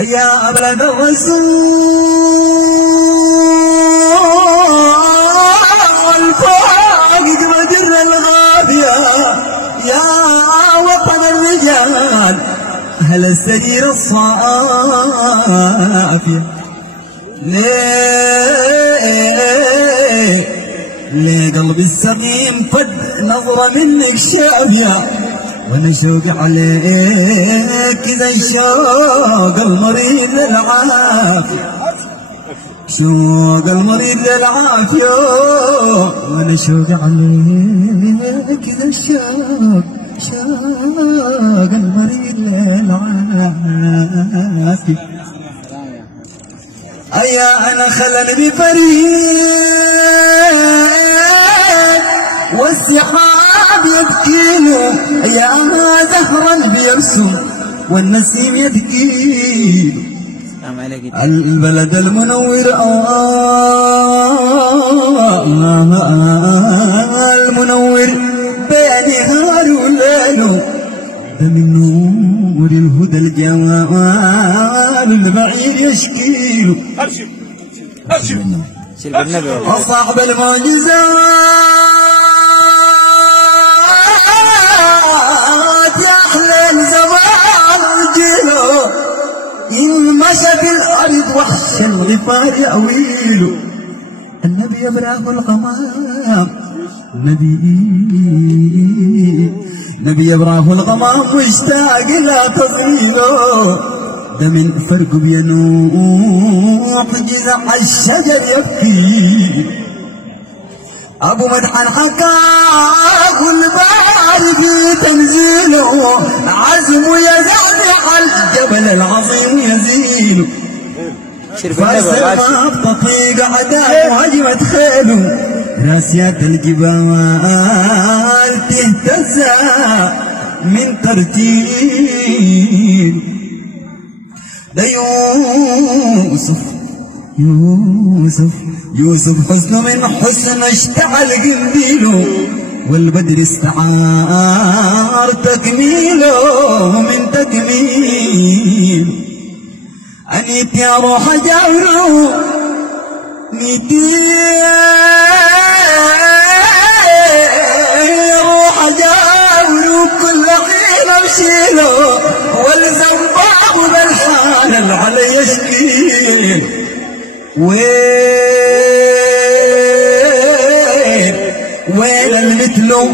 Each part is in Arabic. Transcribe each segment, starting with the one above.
يا بلد الرسول والفاقد مدر الغابية يا وطن الرجال أهل السرير الصافية ليه قلبي السقيم فد نظرة منك شافية وانا شوق عليك زي شوق المريض للعافية شوق المريض للعافية وانا شوق عليك زي شوق المريض للعافية أيا أنا خلني فريد والسحاب يبكيله يا ما زهرا بيرسم والنسيم يبكيله البلد المنور المنور بين نهار وليله ده من نور الهدى الجمال البعيد يشكيله أبشر صاحب المعجزات يا أحلى الزمان رجيله إن مشى في الأرض وحش الغفار يأويله النبي يبرأ الغمام نبي يبرأ الغمام واشتاق لا تطيله ده من فرق بينوح جذع الشجر يبكي أبو مدحن حكاه والبار في تنزيله عزم يزعزع الجبل العظيم يزيل فالسباب تطيق عداء وهجمت خيله راسيات الجبال تهتزى من ترتيل ده يوسف حسن من حسن اشتعل قنديله والبدر استعار تكميله من تكميل أنيت يا روح جاوره نيتي روح جاوره كل حين امشيله والزنباب بالحال العلي يشكيل وين المثله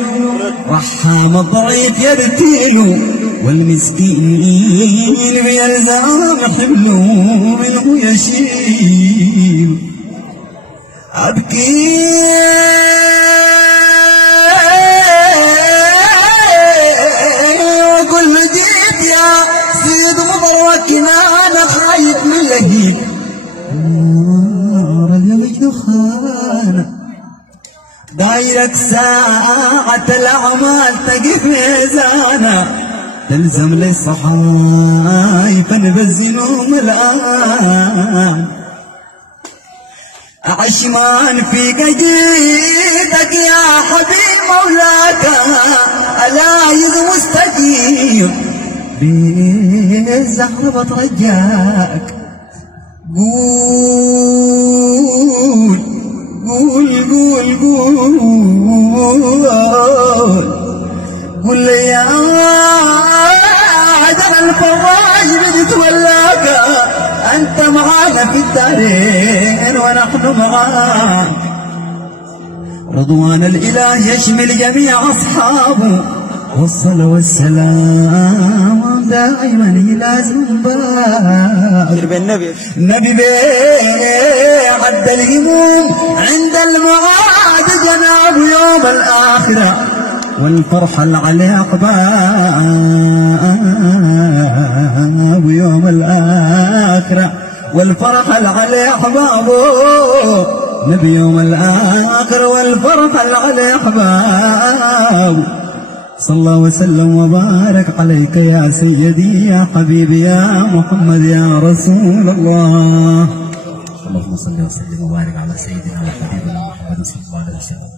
رحام الضعيف يرتيله والمسكين بيلزم حمله منه يشيل أبكي وكل جيت يا سيد مبروك أنا خايف من لهيب نار المجد خانه دايرك ساعة الأعمال تقف ميزانه تلزم لي الصحايف نبزلهم الآن عشمان في قديدك يا حبيب مولاك ألا يذ مستجيب بين الزهر بترجاك قول لي يا عدن الفراش بدت ولاك أنت معانا في الدارين ونحن معاك رضوان الإله يشمل جميع أصحابه والصلاة والسلام دائما يلازم باب النبي عد الهموم عند المعاد جناب يوم الآخرة والفرحة اللي عليها أحباب يوم الآخرة والفرحة اللي عليها أحبابه نبي يوم الآخرة والفرحة اللي عليها أحبابه صلى الله وسلم وبارك عليك يا سيدي يا حبيبي يا محمد يا رسول الله. اللهم صل وسلم وبارك على سيدنا وحبيبنا محمد صلى الله عليه وسلم.